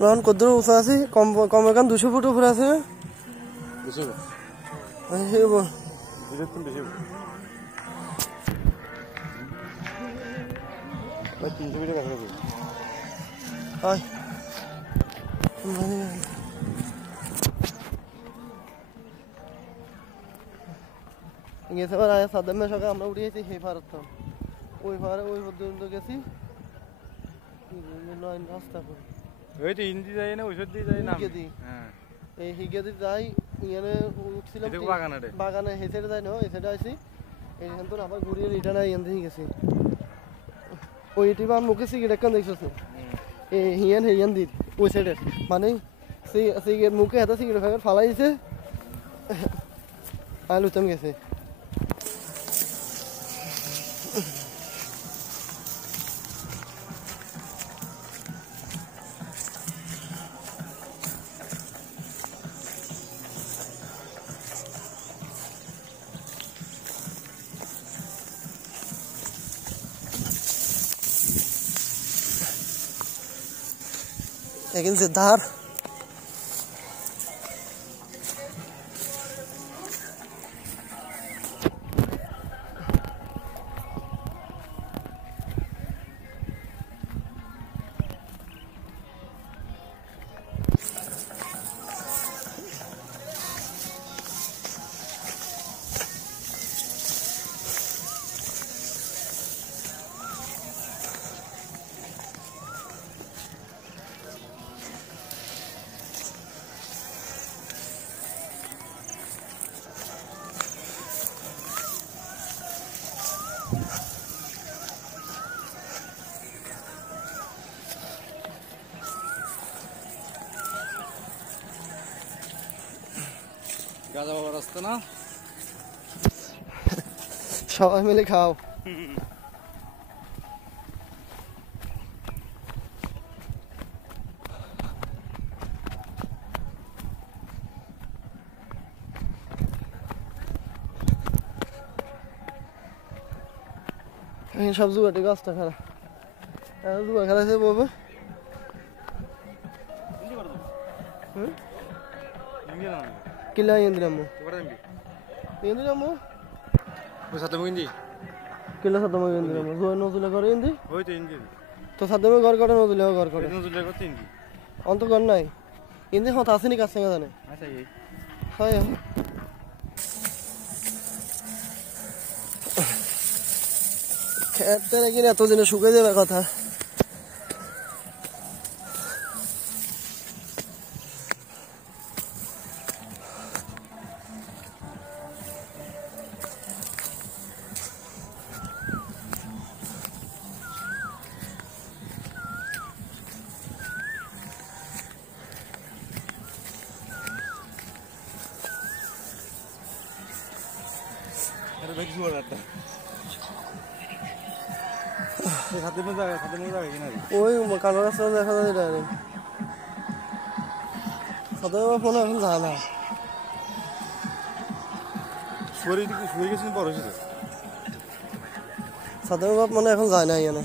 আমরা কদ্দুর উঁচা আছি কম কম এখন 200 ফুট উপরে আছে 200 সেই বল বিরক্ত বেশি ভাই 300 মিটার কাছে আছে আয় গেছে এবার আয়া সাদ্দামের সঙ্গে আমরা উঠিয়েছি সেই পাহাড়টা ওই পাহাড়ে ওই পর্যন্ত গেছি নয় রাস্তা করে ওই তো হিন্দি যায় না ওইসব দিয়ে যায় না হ্যাঁ এই হিগেদি যাই ইয়ানে উঠছিলাম বাগানে এই সাইডে যাই না এই সাইডে আইছি এইখান তো আবার ঘুরিয়ে রিটার্ন আই এনতে গেছি ওই টিবা মুখে সিগারেট কান দেখছস এই হিয়ান দি ওই সাইডে মানে সিগারেট মুখে হাতে সিগারেট খাবার ফালাই দিছে আলু তম গেছে लेकिन सिद्धार्थ গাজা বাবার রাস্তা না সবাই মিলে খাও সব জুয়াটি গাছটা খেলা জুয়া খেলাছে বলবে কিলা ఏందిరమ్ము ఏందిరమ్ము ఓ సత్తమగింది কিলা సత్తమగిందిరమ్ము జోయ నోజుల করে ఏంది হইতো ইন্দি তো সাতমে ঘর করে নজুলে ঘর করে নজুলে করতে ইন্দি অন্ত ঘর নাই ইন্দি হত আসেনি কাছে জানে আচ্ছা এই হয় খেতে নাকি এত দিনে শুকিয়ে যাবে কথা আরে ভাই কি বলটা খাতে মজা কিনা ওই কালো রাস্তা দেখা যায় রে সাদা ফোন এখন যায় না শুয়ে গেছেন বড় হয়েছে সাদা বাপ মানে এখন যায় না এখানে